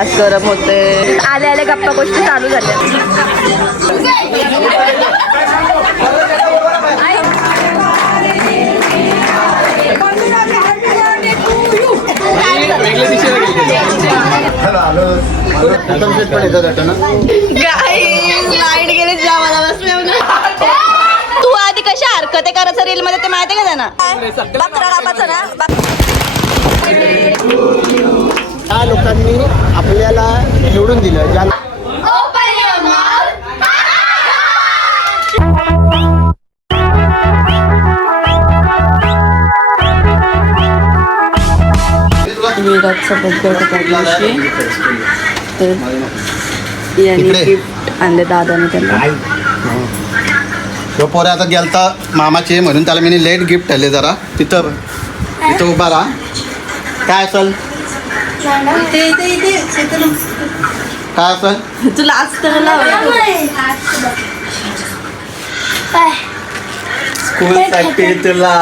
रास गरम होते. आले आले गप्पा गोष्टी चालू झाल्या. लाईट गेली जावाला तू आधी कशा हरकत करायचं रील मध्ये ते माहिती का त्यांना त्या लोकांनी आपल्याला निवडून दिलं. ज्या विराटचा बर्थडे त्या दिवशी तर याने गिफ्ट आणले दादाने त्यांना. तो पोरे आता गेलता मामाचे म्हणून त्याला मी लेट गिफ्ट ठरले. जरा तिथं उभा राहा. काय असेल काय असेल तुला आज तर स्कूलसाठी तुला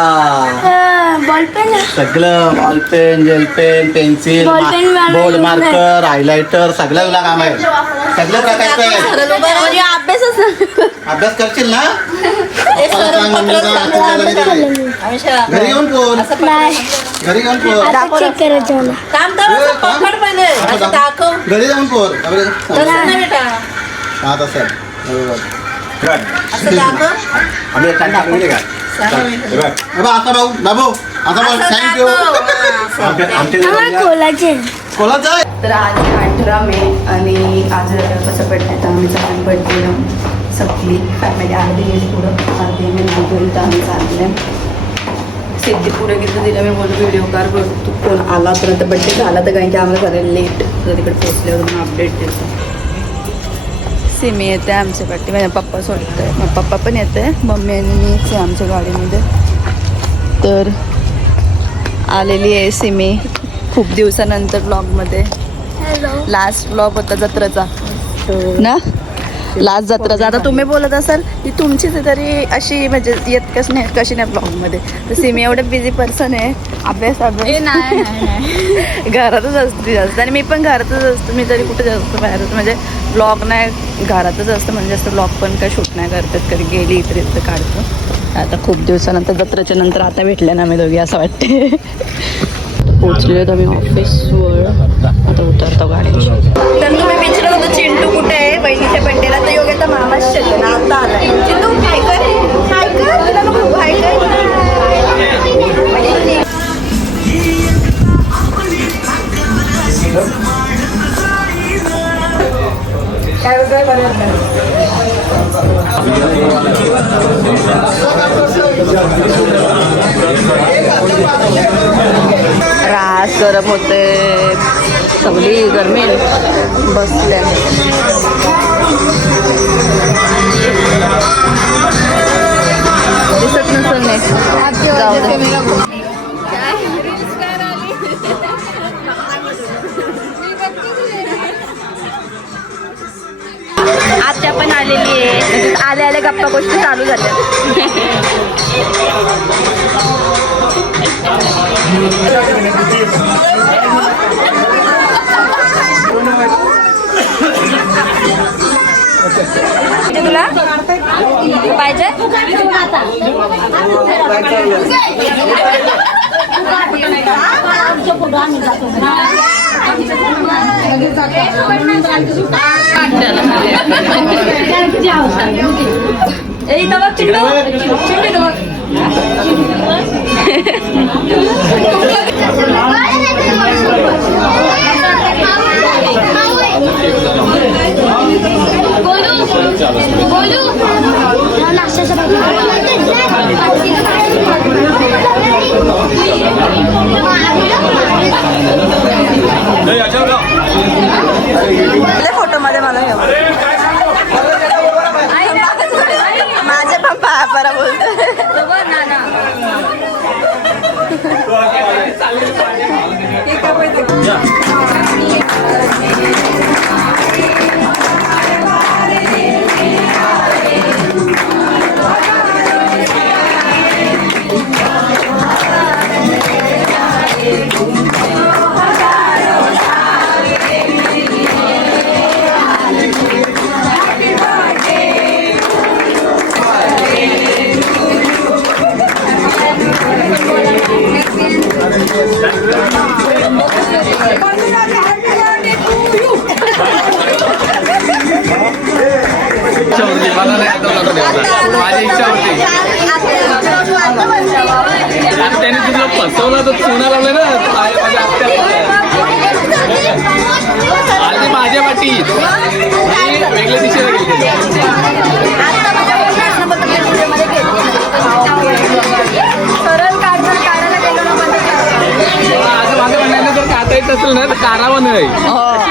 बॉलपेन सगळं ball pen gel pen pencil board marker highlighter सगळं तुला काम आहे. सगळं प्रकारचं आहे. अभ्यास करशील ना. घरी येऊन पोर घरी जाऊन पोर घरी जाऊन पोर हा तसं आता भाऊ बाबू आता भाऊ थँक्यू. कोणाचं आहे. तर आज 18 मे आणि आज कसं पडलं तर आम्ही सगळ्यांनी बर्थडे सगळी फॅमिली अर्धी गेली पुढं अर्धी मी नाही गेली तर आम्ही चालले. सिद्धी पुढे गेलं तिला मी बोलू व्हिडिओ कार तू कोण आला तर बड्डे झाला तर काही की आम्हाला झालं लेट तर तिकडे पोचल्यावर मी अपडेट देतो. सिमी येते आमच्या पाठी माझ्या पप्पा सोडत आहे. मग पप्पा पण येते मम्मी आणि मीच आहे आमच्या गाडीमध्ये. तर आलेली आहे सिमी खूप दिवसानंतर ब्लॉगमध्ये. लास्ट ब्लॉग होता जत्रेचा ना. लास्ट जत्रेचा. आता तुम्ही बोलत असाल की तुमचीच तरी अशी म्हणजे येत कशी नाही ब्लॉगमध्ये. तर सिमी एवढं बिझी पर्सन आहे. अभ्यास घरातच असते जास्त आणि मी पण घरातच असतो. मी तरी कुठे जास्त बाहेरच म्हणजे ब्लॉग नाही घरातच असतं म्हणजे जास्त ब्लॉग पण काय शूट नाही करतात कधी गेली इतर इथं काढतो. आता खूप दिवसानंतर जत्रेच्या नंतर आता भेटल्या ना आम्ही दोघी असं वाटते. पोचलेलो तर आम्ही ऑफिसवर आता उतरतो गाडीची. तर तुम्ही विचारलं होतं चिंटू कुठे आहे बहिणीच्या बड्डेला तर योग्य तर मामाच शिरले ना आता आलाय. चिंटू काय कर काय कर तुला नको काय कर रास गरम होते सगळी गरमी बसल्या. दिसत नसेल नाही जाऊ आत्या पण आलेली आहे. आल्या आल्या गप्पा गोष्टी चालू झाल्या. तुला पाहिजे फोटो मध्ये मला माझे पण पाया बोलतो.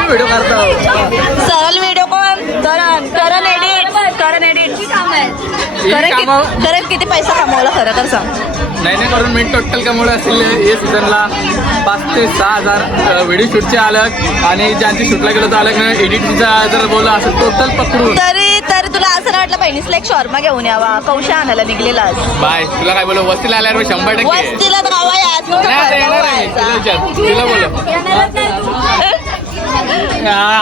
व्हिडिओ करतो. सरळ व्हिडिओ कॉल करण एडिट किती पैसा कमवला खरं तर सांग. नाही करून मी टोटल कमवलं असतील या सीझनला 5 ते 6 हजार व्हिडिओ शूटचे अलग आणि ज्यांची शूटला गेलो तर अलग एडिटिंगचा जर बोला असं टोटल पकडून तरी तुला असं नाही वाटलं बहिणीसला एक शॉर्मा घेऊन यावा कौशा आणायला निघलेला बाय तुला काय बोलू वस्तीला आल्यावर 100% वस्तीला तर गावा याच मग नाही, येणार आहे मी. तुला विचार. तुला बोल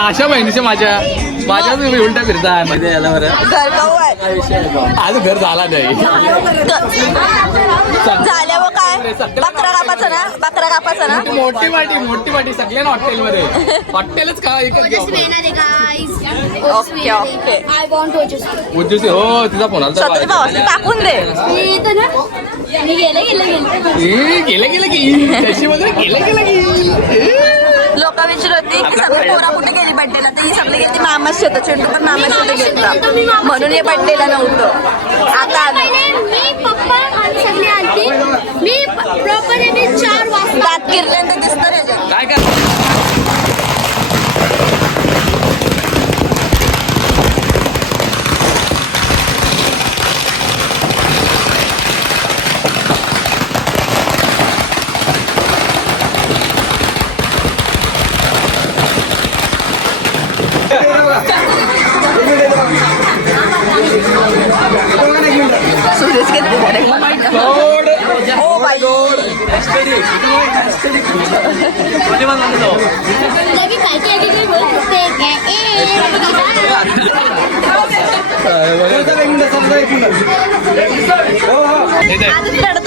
अशा बहिणीचे माझ्याच उलटा फिरता मध्ये याला बरं घर गाव आहे आज घर झाला नाही झाल्यावर काय बकरा कापाचा ना मोठी पाटी सगळ्यांना हॉटेलमध्ये हॉटेलच का एकच ओके ओके उज्जूसी हो तिचा फोन आला स्वतःच्या भावाला टाकून दे गेलं की त्याची मध्ये गेलं लोक विचार होती की सगळी पोरा कुठे गेली बड्डेला तर ही सगळी गेली मामाच होतं चेंडू पण मामाच होतं घेतला म्हणून हे बड्डेला नव्हतं आता मी पप्पा आणि सगळी आलती मी प्रॉपर 4 वाजता दात किरल्यानंतर दिसतं रे काय कर सुरेश घेतली लगी काय बोलत होते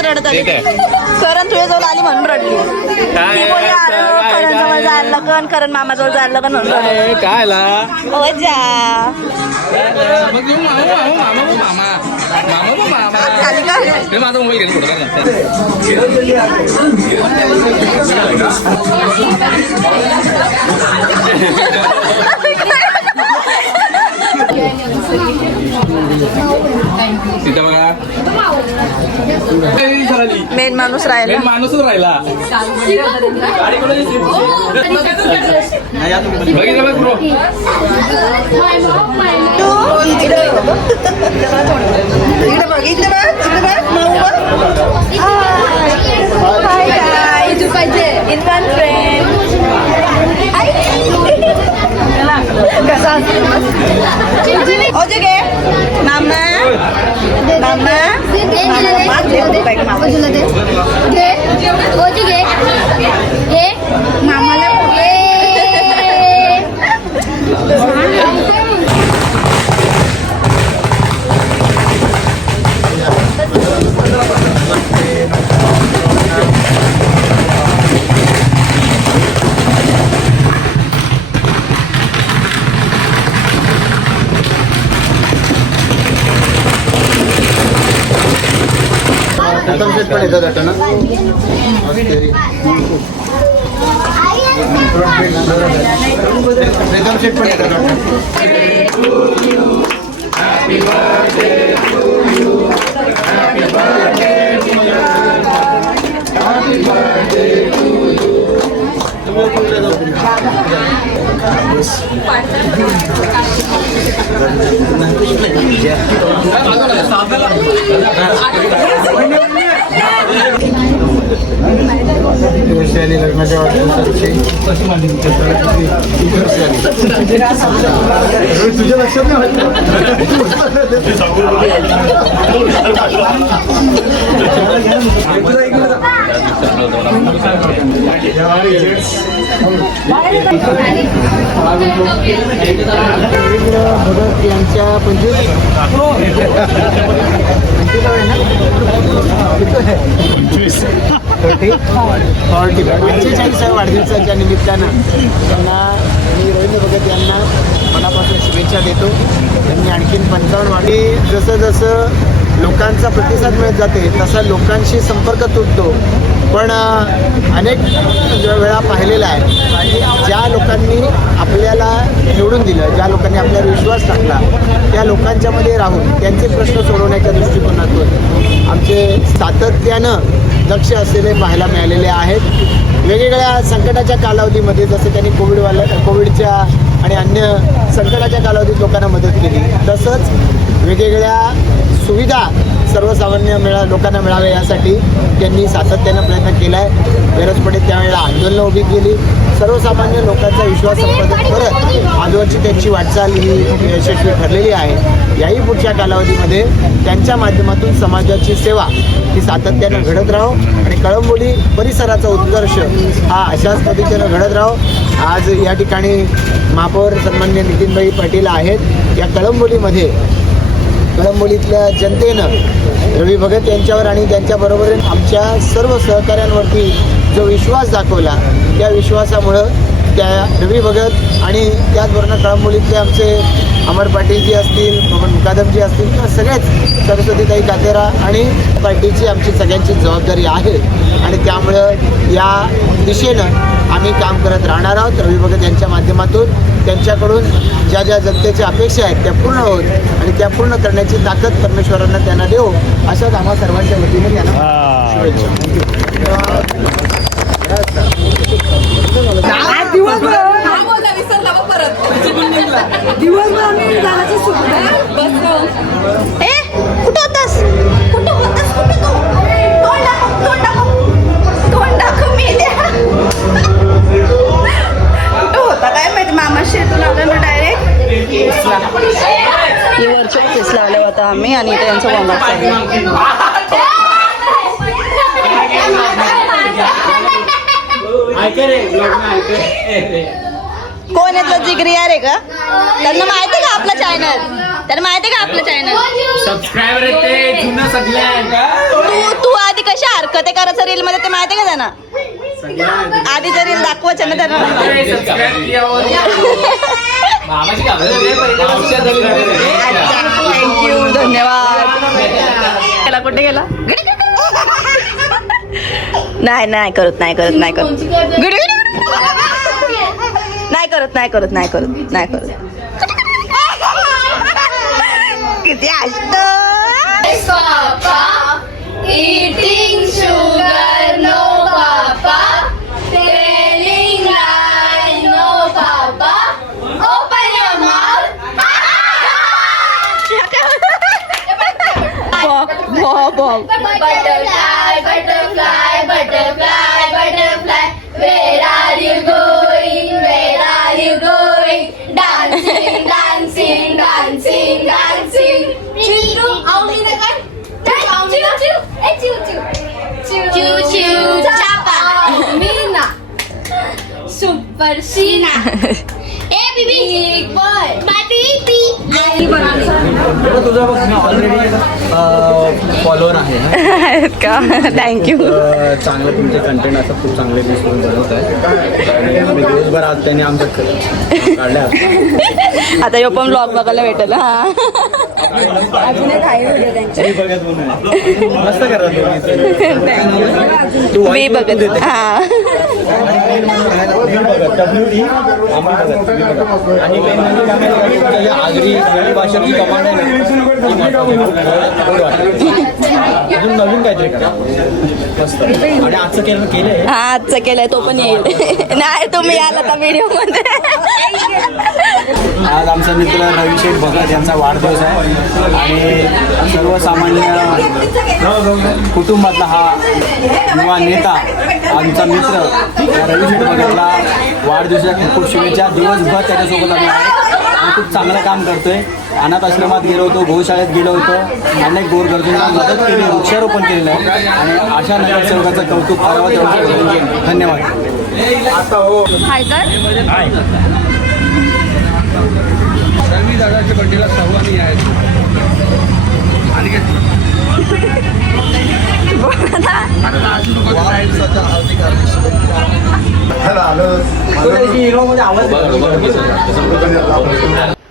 रडत करण तुझ्या जवळ आली म्हणून रडली करण जवळ जायला लगन करण मामा जवळ जायला लगन म्हणून रडली काय ओ जा खाली का माझा मोबाईल घेऊन फोटो तिथं बघा मेन माणूस राहिला माणूसच राहिला बघितलं बघ ब्रो मामाला पण येतात आता ना सेट पण येतात लग्नाच्या तुझ्या लक्षात भगत यांच्या 45 वाढदिवसाच्या निमित्तानं त्यांना मी रवींद्र भगत यांना मनापासून शुभेच्छा देतो. त्यांनी आणखीन 55 वाढी जसं जसं लोकांचा प्रतिसाद मिळत जाते तसा लोकांशी संपर्क तुटतो. पण अनेक वेळा पाहिलेला आहे ज्या लोकांनी आपल्याला निवडून दिलं, ज्या लोकांनी आपल्यावर विश्वास टाकला त्या लोकांच्यामध्ये राहून त्यांचे प्रश्न सोडवण्याच्या दृष्टिकोनातून आमचे सातत्यानं लक्ष असलेले पाहायला मिळालेले आहेत. वेगवेगळ्या संकटाच्या कालावधीमध्ये जसं त्यांनी कोविडच्या आणि अन्य संकटाच्या कालावधीत लोकांना मदत केली, तसंच वेगवेगळ्या सुविधा सर्वसामान्य लोकांना मिळाव्या यासाठी त्यांनी सातत्यानं प्रयत्न केला आहे. गरजपडे त्यावेळेला आंदोलनं उभी केली. सर्वसामान्य लोकांचा विश्वास संपादन करत आजवरची त्यांची वाटचाल ही यशस्वी ठरलेली आहे. याही पुढच्या कालावधीमध्ये त्यांच्या माध्यमातून समाजाची सेवा ही सातत्यानं घडत राहो आणि कळंबोली परिसराचा उत्कर्ष हा अशाच पद्धतीनं घडत राहो. आज या ठिकाणी महापौर सन्माननीय नितीनभाई पाटील आहेत. या कळंबोलीतल्या जनतेनं रवी भगत यांच्यावर आणि त्यांच्याबरोबर आमच्या सर्व सहकाऱ्यांवरती जो विश्वास दाखवला, त्या विश्वासामुळं त्या रवी भगत आणि त्याचबरोबर कळंबोलीतले आमचे अमर पाटीलजी असतील, पवन मुकादमजी असतील किंवा सगळेच सरस्वतीताई कातेरा आणि पार्टीची आमची सगळ्यांची जबाबदारी आहे आणि त्यामुळं या दिशेनं आम्ही काम करत राहणार आहोत. रवी भगत यांच्या माध्यमातून त्यांच्याकडून ज्या ज्या जनतेच्या अपेक्षा आहेत त्या पूर्ण होत आणि त्या पूर्ण करण्याची ताकद परमेश्वरांना त्यांना देऊ, अशाच आम्हा सर्वांच्या वतीने त्यांना शुभेच्छा. कुठं होतास कुठं होता काय माहिती. मामा शेतून आपल्याला डायरेक्ट वरच्या ऑफिसला आलो होता आम्ही आणि इथे यांचं वॉर्मअप चालू. कोण येतलं जिगरी यार आहे का? त्यांना माहिती आहे का आपलं चॅनल? त्यांना माहिती आहे का आपलं चॅनल? सबस्क्रायबर येते जुनं सगळ्या. तू आधी कशा हरकत करायचं रील मध्ये ते माहिती आहे का त्यांना? आधीचं रील दाखवायचं ना त्यांना. थँक्यू, धन्यवाद. गेला कुठे गेला? नाही करत नाही करत किती असतं. Eating sugar, no papa. Telling lies, no papa. Open your mouth. Butterfly, butterfly, butterfly, butterfly. Where are you going? Where are you going? Dancing, dancing, dancing, dancing. Choo, Aumina kan? Choo, choo. Eh, choo, choo. Choo, choo, chapa. Aumina. Super Sina. Eh, baby. Big boy. My baby. तुझा बघ मी already follower आहे का? Thank you. चांगलं तुमचे content असं खूप चांगले दिसून बनवत आहे आणि मी दिवसभर आज त्यांनी आमचं काढल्या. आता यो पण ब्लॉग बघायला भेटेल. हा अजून एक आहे व्हिडिओ त्यांचे. बघत म्हणून मस्त करत मी बघत. हा WD आणि मेन म्हणजे काय आगरी भाषेची कमांड आहे अजून नवीन काहीतरी करा मस्त. आणि आजचं केलंय. हा आजचं केलंय तो पण येईल. नाही तुम्ही याल आता व्हिडिओ मध्ये. आज आमचा मित्र रवी शेठ भगत यांचा वाढदिवस आहे आणि सर्वसामान्य कुटुंबातला हा युवा नेता आमचा मित्र रवी शेठ भगतला वाढदिवसाच्या खूप खूप शुभेच्छा. दिवसभर त्याच्यासोबत आम्ही आणि खूप चांगलं काम करतोय. अनाथ आश्रमात गेलो होतो, गोशाळेत गेलो होतो, अनेक गोरगरजूंना मदत केली, वृक्षारोपण केलेलं आहे आणि अशा नगरसेवकाचं कौतुक करावं तेवढं. धन्यवाद. हाय तर रवी दादाच्या बड्डेला सर्वांनी यायचं आणि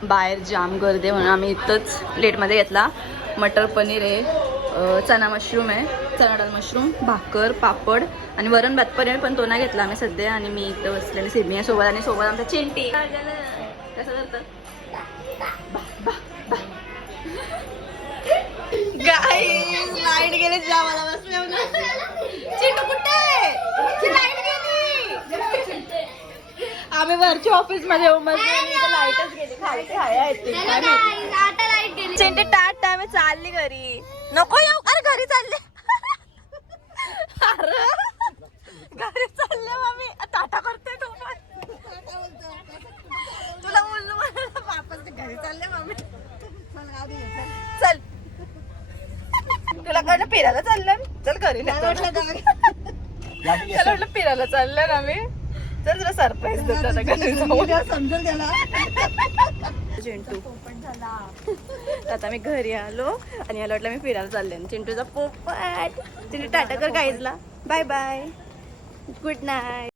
बाहेर जाम गर्दी म्हणून आम्ही इथंच प्लेटमध्ये घेतला. मटर पनीर आहे, चना मशरूम आहे, चना डाळ मशरूम, भाकर, पापड आणि वरण भात पनीर पण तो नाही घेतला आम्ही सध्या. आणि मी इथं बसलेले सिडनी सोबत आणि सोबत आमचा चिंटी. कसं करतं गाईस लाईट गेली, जामाला बसले. चिंटू कुठे? लाईट गेली. आम्ही वरच्या ऑफिस मध्ये लाईटच गेली खालती आता लाईट गेली. चिंटी टाटा मी चालली घरी. नको येऊ. अरे घरी चालले. अरे घरी चालले मम्मी. टाटा करते तू पण. तुला बोललो मला वापस घरी चालले मम्मी. चल तुला कडनं फिरायला चाललं. चल घरी नाही चल म्हटलं फिरायला चाललं ना मी. चल तुला सरप्राईज देतो आता घरी जाऊन. समजेल त्याला. चिंटू आता मी घरी आलो आणि याला वाटलं मी फिरायला चालले. चिंटूचा पोपट. चिंटू टाटा कर गाईजला. Bye bye. Good night.